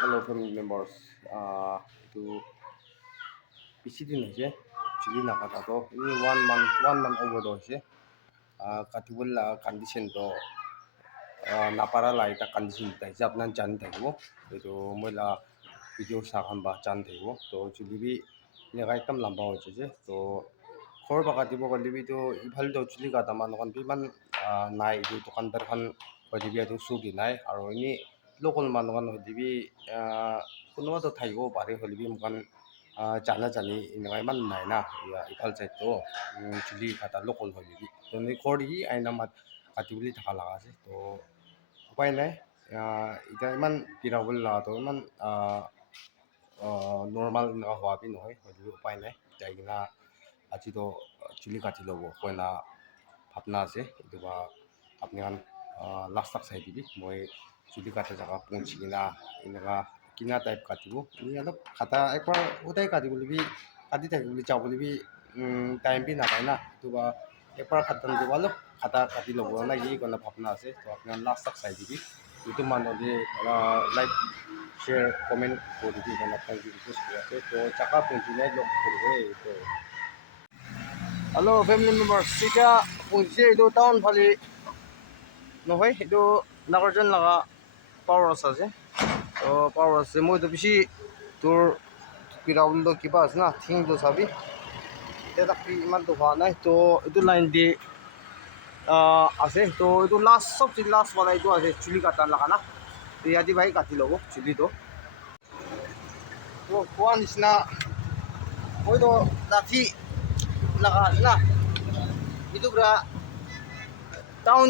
Hello family members. Itu PC din hoise. Actually nakata to. Ini 1 month over do hoise. Katibul condition to napara la ita condition ta hise apnan jan thaibo. Itu moila video sakan ba jan thaibo. To actually bi ini kai kam lamba hoise je. To khor ba katibo kali bi to ibhal to actually kata man kon bi man nai itu dukandar khan hoide bi itu sugi nai aro ini local মানুহ হদিবি কোনোবা তো থাকিব পাৰে হলিবি মুখান জানা জানি এনেকুৱা ইমান নাই না ইফাল চাইডটো চুলি কাটা লোকেল হলিবি তুমি কৰি আইনা মাত কাটি বুলি থকা লগা আছে তো উপায় নাই এতিয়া ইমান পিৰাবলৈ লগাটো ইমান নৰ্মেল এনেকুৱা হোৱাবি নহয় হলিবি উপায় নাই যাই কিনা আজিতো চুলি কাটি ল'ব কইনা ভাৱনা আছে এইটো বা আপুনি লাষ্ট তাক চাই দিবি মই চুলি কাটা জায়গা পৌঁছি কিনা এনেকুৱা কিনা টাইপ কাটিব ini অলপ কাটা একবাৰ উদাই কাটিবলৈ বি কাটি থাকিবলৈ যাবলৈ বি টাইম বি নাপায় না তো বা একবাৰ কাটান দিব অলপ কাটা কাটি ল'ব না ই কোনো ভাৱনা আছে তো আপোনাৰ লাষ্ট তাক চাই দিবি এইটো মানুহে লাইক শ্বেয়াৰ কমেণ্ট কৰি দিবি কোনো আপোনাক ৰিকুৱেষ্ট কৰি আছে তো জাগা পৌঁছিলে লগ কৰিব এইটো হেল্ল' ফেমিলি মেম্বাৰ্ছ এতিয়া পৌঁছিছে এইটো টাউন ফালে নহয় এইটো নাগাৰ্জুন লগা পাৱাৰ হাউচ আছে তো পাৱাৰ হাউচ আছে মইতো বেছি তোৰ পিৰাবলটো কিবা আছে না থিংটো চাবি এতিয়া তাকে ইমানটো হোৱা নাই তো এইটো লাইন দি আছে তো এইটো লাষ্ট চবচে লাষ্ট वाला এইটো আছে চুলি কাটাৰ লগা না তো ইয়াতে ভাই কাটি ল'ব চুলিটো তো কোৱা নিচিনা মইতো লাঠি লগা আছে না এইটো পুৰা টাউন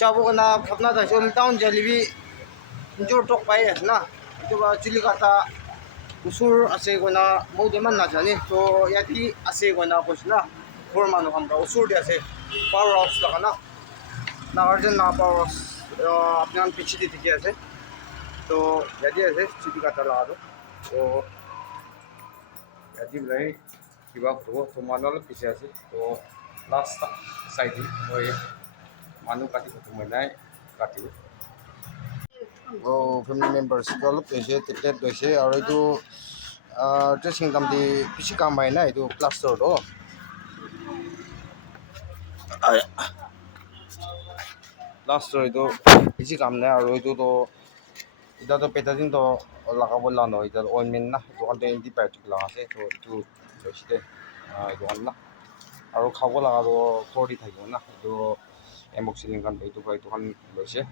যাব কাৰণে ভাৱনা চাইছোঁ টাউন যালিবি নিজৰ টক পাই আছে না এইটো বা চুলি কাটা ওচৰ আছে কইনা বহুত ইমান নাজানে তো ইয়াতে আছে কইনা কৈছে না ঘৰ মানুহ কাম ওচৰতে আছে পাৱাৰ হাউচ লগা না নাগাৰ্জুন না পাৱাৰ হাউচ আপোনাৰ পিছিতে ঠিকে আছে তো ইয়াতে আছে চুলি কাটা লগাটো তো ইয়াতে বোলে কিবা হ'ব তো মানুহ অলপ পিছে আছে তো লাষ্ট চাই দিম মই মানুহ কাটি মই নাই কাটিব ফেমিলি মেম্বাৰ্ছ অলপ লৈছে টেট লৈছে আৰু এইটো ড্ৰেছিং কাম দি বেছি কাম হয় না এইটো প্লাষ্টাৰটো প্লাষ্টাৰ এইটো বেছি কাম নাই আৰু এইটোতো এতিয়াতো পেটাজিনটো লগাব লগা নহয় এতিয়া অইনমেণ্ট না সেইটো কাৰণে এণ্টিবায়'টিক লগা আছে তো এইটো লৈছিলে এইটো কাৰণে না আৰু খাব লগাটো কৰি থাকিব না এইটো এমক্সিলিন কাম এইটো লৈছে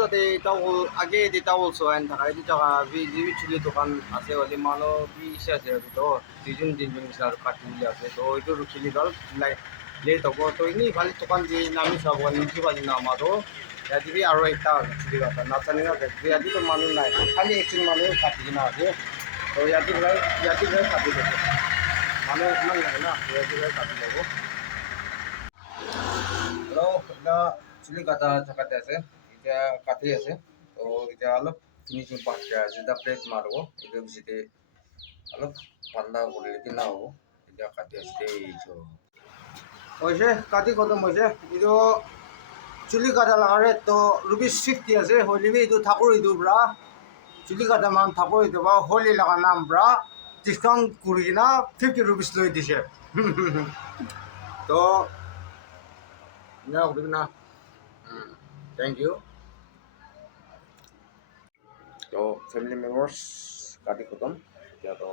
তাতে টাউল আগে দি টাউল চোৱাই থকা এইটো জেগা বি চুলি দোকান আছে হ'লে মানুহ বিছে আছে তো দুজন তিনিজন আৰু কাটি বুলি আছে তো এইটো চুলি গ'ল লেট হ'ব তো এনেই ভাল দোকান দি নামি চাব নিজি পালি না আমাৰো ইয়াতে বি আৰু এটা চুলি কাটা নাজানি না ইয়াতেতো মানুহ নাই খালি একজন মানুহ কাটি কিনা আছে তো ইয়াতে কাটি ল'ব মানুহ ইমান নাই না ইয়াতে কাটি ল'ব হেল্ল' এতিয়া চুলি কাটা জেগাতে আছে এতিয়া কাটি আছে তো এতিয়া অলপ ফিনিচিং পাৰ্ট আছে এতিয়া প্লেট মাৰিব এইটো বেছিতে অলপ পাতলা কৰিলে কিনা হ'ব এতিয়া কাটি আছে এইটো হৈছে কাটি খতম হৈছে এইটো চুলি কাটা লগা ৰেটটো ₹50 আছে হ'লেবি এইটো ঠাকুৰ এইটোৰ পৰা চুলি কাটা মান ঠাকুৰ এইটো পৰা হোলী লগা নাম পৰা ডিছকাউণ্ট কৰি কিনা ₹50 লৈ দিছে তো না thank you তো ফেমিলি মেম্বাৰ্ছ কাটি খতম এতিয়াতো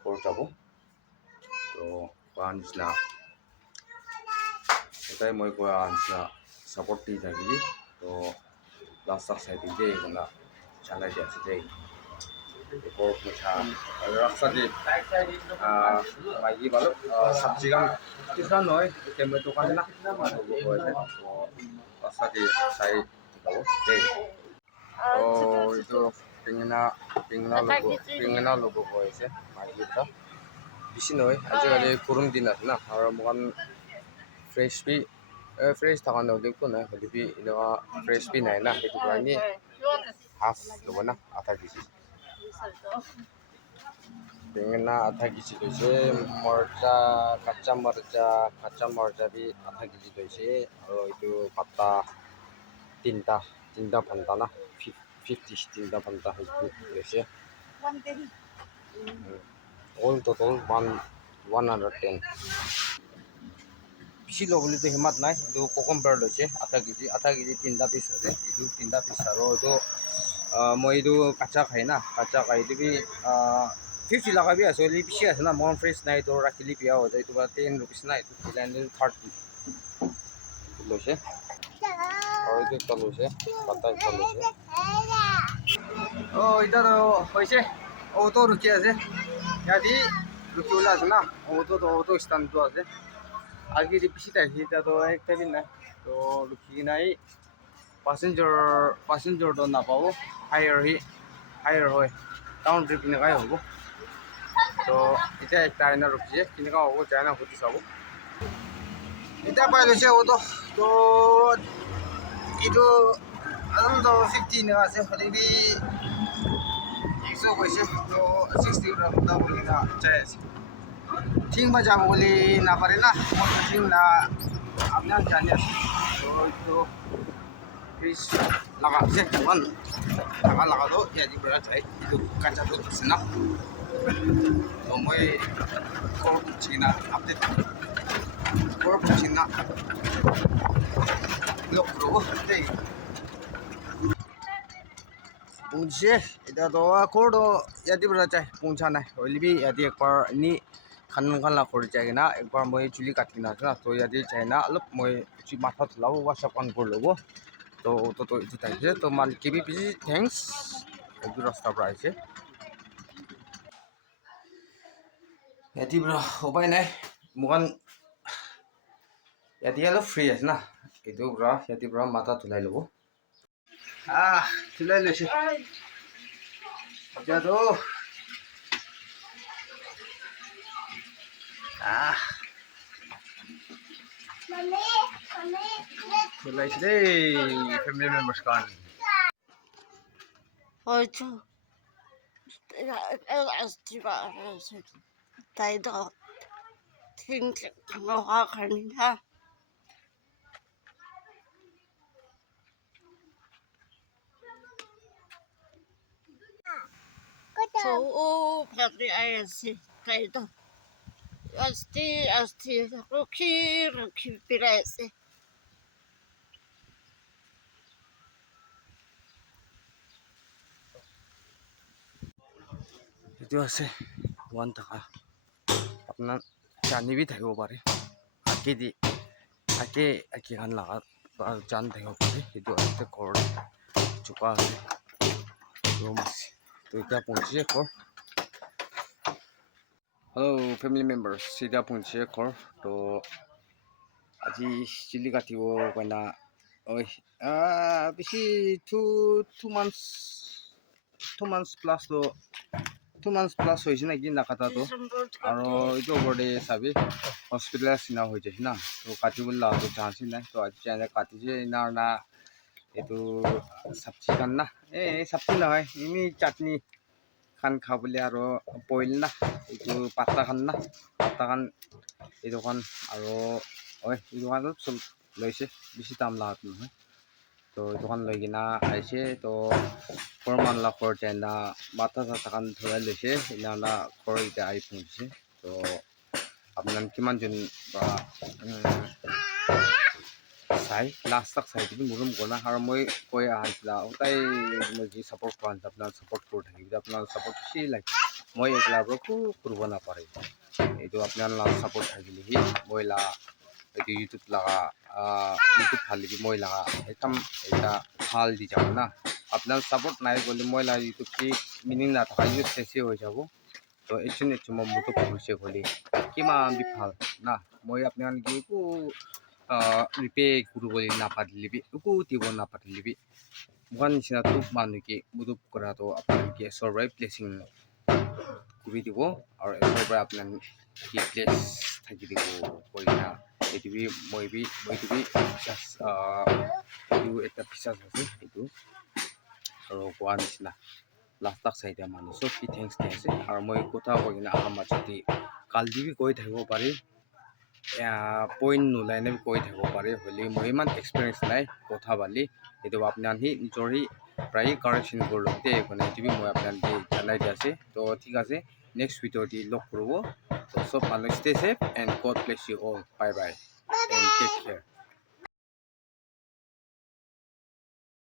ঘৰ যাব তো কোৱা নিচিনা এটাই মই কোৱা নিচিনা ছাপৰ্ট দি থাকিবি তো লাষ্ট চাই দিম দেই মানে চালাই দিয়া আছে দেই ওপৰত মিঠা আৰু ৰাস্তাতে মাইকী বাৰু চব্জি কাম কিছুমান নহয় টেমেটো কাৰণে না ৰাস্তাতে চাই যাব দেই এইটো বেঙেনা ল'ব কৈ আছে মাইকীটা বেছি নহয় আজিকালি গৰম দিন আছে না আৰু মই ফ্ৰেছ থকা নহ'লে একো নাই হ'লেবি এনেকুৱা ফ্ৰেছ বি নাই না সেইটো কাৰণে হাফ ল'ব না আধা কেজি বেঙেনা আধা কেজি লৈছে কাঁচা মৰচা বি আধা কেজি লৈছে আৰু এইটো পাতা তিনিটা তিনিটা ঘণ্টা না 50 তিনিটা ঘণ্টা সেইটো লৈছে অল টোটেল 110 বেছি ল'বলৈতো হিমাত নাই এইটো কোকম্বাৰ লৈছে আধা কেজি তিনিটা পিচ আছে এইটো তিনিটা পিচ আৰু এইটো মই এইটো কাঁচা খাই না কাঁচা খাই এইটো বি 50 লাখ বি আছে বেছি আছে না মই ফ্ৰেছ নাই এইটো ৰাখিলে বিয়া হৈ যায় এইটো 10 ৰুপিছ না এইটো 30 লৈছে আৰু এইটো এটা লৈছে কাটা এটা লৈছে এতিয়া হৈছে অটো ৰখি আছে ইয়াতে ৰখিবলৈ আছে না অটো ষ্টেণ্ডটো আছে আগে বেছি টাইম এতিয়াতো একটা দিন নাই তো ৰখি নাই প্যাসেঞ্জাৰটো নাপাব হায়াৰ হয় টাউন ট্ৰিপ এনেকুৱাই হ'ব তো এতিয়া একটা আইনা ৰখিছে কেনেকুৱা হ'ব যায় না সুধি চাব এতিয়া পাই লৈছে অটো তো এইটো আনন্দ 50 এনেকুৱা আছে হলেবি 100 কৈছে তো 60 টকা বুলি চাই আছে ঠিক মই যাব বুলি নাপাৰে না ঠিক না আপনার জানি আছে তো ফ্রিজ লাগা আছে তখন টাকা লাগালো ইয়াদি বেড়া চাই কিন্তু কাঁচা দুধ আছে না তো মই করছি না আপডেট করছি না লক করবো এই পৌঁছে এটা তো করো ইয়াদি বেড়া চাই পৌঁছা নাই হইলে ইয়াদি একবার নি খান লাখৰ যায় না একবাৰ মই চুলি কাটি না তো ইয়াতে যায় না অলপ মই মাথাত লাভ ৱাশ্ব অন কৰি ল'ব তো অটোটো এইটো থাকিছে তো মালিকে বি বেছি থেংকছ এইটো ৰাস্তাৰ পৰা আহিছে ইয়াতে পৰা উপায় নাই মোকান ইয়াতে অলপ ফ্ৰী আছে না এইটো পৰা ইয়াতে পৰা মাথা ধুলাই ল'ব ধুলাই লৈছে এতিয়াতো ধুলাইছে দেই ফেমিলি মেম্বাৰ্ছ কাৰণে হয়তো তাই তো ঠিক নোহোৱা কাৰণে ভাবি আহি আছে তাই তো আস্তে ৰখি পেলাই আছে এইটো আছে 1 টকা আপোনাৰ জানিবি থাকিব পাৰে আকে খান লগা জান থাকিব পাৰে সেইটো আছে ঘৰত চোকা আছে ৰুম আছে তো এতিয়া পहुঁচিছে ঘৰ হেল্ল' ফেমিলি মেম্বাৰ্ছ এতিয়া পहुঁচিছে ঘৰ তো আজি চুলি কাটিব কইনা বেছি 2 months প্লাছ হৈছে নেকি নাকাটাটো আৰু এইটো ওপৰতে চাবি হস্পিটেল চিনা হৈ যায় না তো কাটিবলৈ লাগাটো চান্সই নাই তো আজি এনে কাটিছে না এইটো চব্জি খান না চব্জি নহয় এনে চাটনি খান খাবলৈ আৰু বইল না এইটো পাত্তা খান এইটো খান আৰু এইটো খান অলপ চলপ লৈছে বেছি দাম লাগাটো নহয় তো এইটো খান লৈ কিনা আহিছে তো ঘৰ মানলা ঘৰ যায় না মাথা চাথা খান ধৰাই লৈছে সেইদিনা ঘৰ এতিয়া আহি পहुঁচিছে তো আপোনাৰ কিমানজন বা চাই লাষ্টক চাই দিবি মোৰো গনা আৰু মই কৈ আহিছিলা সদায় মই যি ছাপোৰ্ট কৰা হৈছে আপোনাৰ ছাপোৰ্ট কৰি থাকিব আপোনাৰ ছাপোৰ্ট বেছি লাগে মই এইগিলাবোৰ একো কৰিব নাপাৰে এইটো আপোনাৰ ছাপোৰ্ট থাকিলেহি মই এইটো ইউটিউব ভালিবি মই একদম এটা ভাল দি যাব না আপনার সাপোর্ট নাই বলে মই ইউটিউব কি মিনিং নাথাকা ইউটিউব শেষে হৈ যাব তো এইটো মই মোৰতো হৈছে বুলি কিমান বি ভাল না মই আপোনালোকে একো ৰিপে কৰিবলৈ নাপাতিলিবি একো দিব নাপাতিলিবি মোৰ নিচিনা তোক মানুহকে মুদুপ কৰাটো আপোনালোকে চৰবাৰে প্লেচিং কৰি দিব আৰু এচৰ পৰা আপোনালোকে প্লেচ থাকি দিব কৰি না এইটো মই বিশ্বাস এইটো এটা বিশ্বাস আছে এইটো আৰু কোৱাৰ নিচিনা লাষ্টক চাইডে মানুহ চব কি থেংকছ দি আছে আৰু মই কথা কৈ কিনে আমাৰ মাজতে কালি বি কৈ থাকিব পাৰি পইণ্ট নোলাই কৈ থাকিব পাৰে হ'লে মই ইমান এক্সপিৰিয়েঞ্চ নাই কথা পালি এইটো আপোনাৰ সি নিজৰ সি প্ৰায় কাৰেকশ্যন কৰিলোঁ দেই মানে এইটো মই আপোনাৰ জনাই দি আছে তো ঠিক আছে নেক্সট ভিডিঅ' দি লগ কৰিব তো চব মানুহ stay safe and God bless you all bye bye and